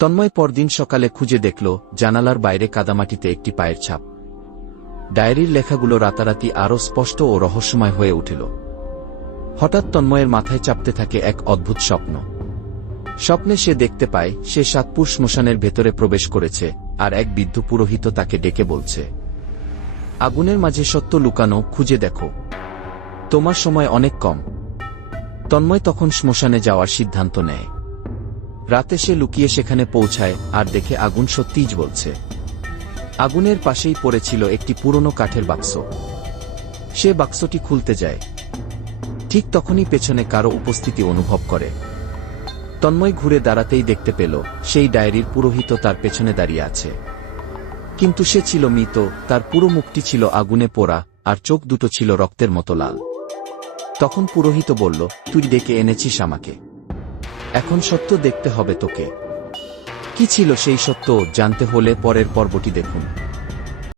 তন্ময় পরদিন সকালে খুঁজে দেখল জানালার বাইরে কাদামাটিতে একটি পায়ের ছাপ। ডায়েরির লেখাগুলো রাতারাতি আরও স্পষ্ট ও রহস্যময় হয়ে উঠল। হঠাৎ তন্ময়ের মাথায় চাপতে থাকে এক অদ্ভুত স্বপ্ন। স্বপ্নে সে দেখতে পায়, সে সাতপুর শ্মশানের ভেতরে প্রবেশ করেছে আর এক বৃদ্ধ পুরোহিত তাকে ডেকে বলছে, আগুনের মাঝে সত্য লুকানো, খুঁজে দেখো। তোমার সময় অনেক কম তন্ময় তখন শ্মশানে যাওয়ার সিদ্ধান্ত নেয়। রাতে সে লুকিয়ে সেখানে পৌঁছায়, আর দেখে আগুন সত্যিই বলছে আগুনের পাশেই পড়েছিল একটি পুরনো কাঠের বাক্স। সে বাক্সটি খুলতে যায়। ঠিক তখনই পেছনে কারও উপস্থিতি অনুভব করে। তন্ময় ঘুরে দাঁড়াতেই দেখতে পেল, সেই ডায়েরির পুরোহিত তার পেছনে দাঁড়িয়ে আছে। কিন্তু সে ছিল মৃত, তার পুরো মুখটি ছিল আগুনে পোড়া, আর চোখ দুটো ছিল রক্তের মতো লাল। তখন পুরোহিত বলল, তুই ডেকে এনেছিস আমাকে। এখন সত্য দেখতে হবে তোকে। কি ছিল সেই সত্য জানতে হলে পরের পর্বটি দেখুন।